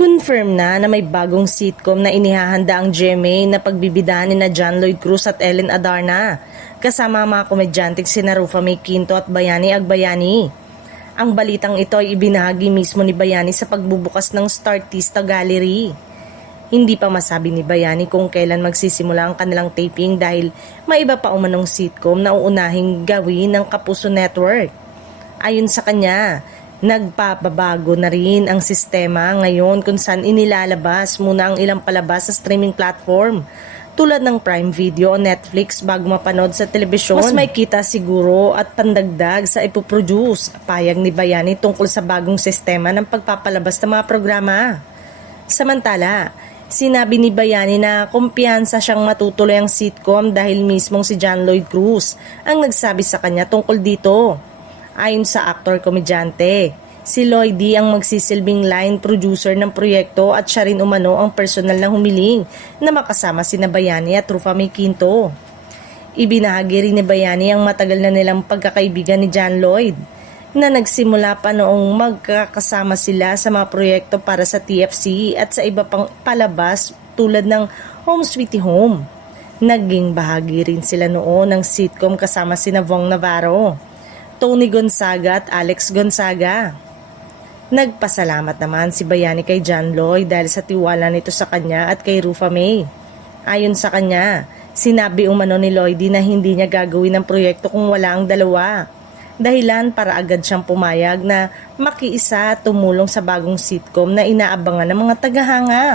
Confirm na may bagong sitcom na inihahanda ang GMA na pagbibidahan ni John Lloyd Cruz at Ellen Adarna, kasama ang mga komedyanteng sina Rufa May Quinto at Bayani Agbayani. Ang balitang ito ay ibinahagi mismo ni Bayani sa pagbubukas ng Startista Gallery. Hindi pa masabi ni Bayani kung kailan magsisimula ang kanilang taping dahil may iba pa umanong sitcom na uunahing gawin ng Kapuso Network. Ayon sa kanya, nagpapabago na rin ang sistema ngayon kung saan inilalabas muna ang ilang palabas sa streaming platform tulad ng Prime Video o Netflix bago mapanood sa telebisyon. Mas may kita siguro at pandagdag sa ipoproduce, payag ni Bayani tungkol sa bagong sistema ng pagpapalabas ng mga programa. Samantala, sinabi ni Bayani na kumpiyansa siyang matutuloy ang sitcom dahil mismong si John Lloyd Cruz ang nagsabi sa kanya tungkol dito. Ayon sa aktor-komedyante, si Lloydie ang magsisilbing line producer ng proyekto at siya rin umano ang personal na humiling na makasama sina Bayani at Rufa May Quinto. Ibinahagi rin ni Bayani ang matagal na nilang pagkakaibigan ni John Lloyd na nagsimula pa noong magkakasama sila sa mga proyekto para sa TFC at sa iba pang palabas tulad ng Home Sweetie Home. Naging bahagi rin sila noon ng sitcom kasama sina Vong Navarro, Tony Gonzaga at Alex Gonzaga. Nagpasalamat naman si Bayani kay John Lloyd dahil sa tiwala nito sa kanya at kay Rufa May. Ayon sa kanya, sinabi umano ni Lloydie na hindi niya gagawin ang proyekto kung wala ang dalawa. Dahilan para agad siyang pumayag na makiisa at tumulong sa bagong sitcom na inaabangan ng mga tagahanga.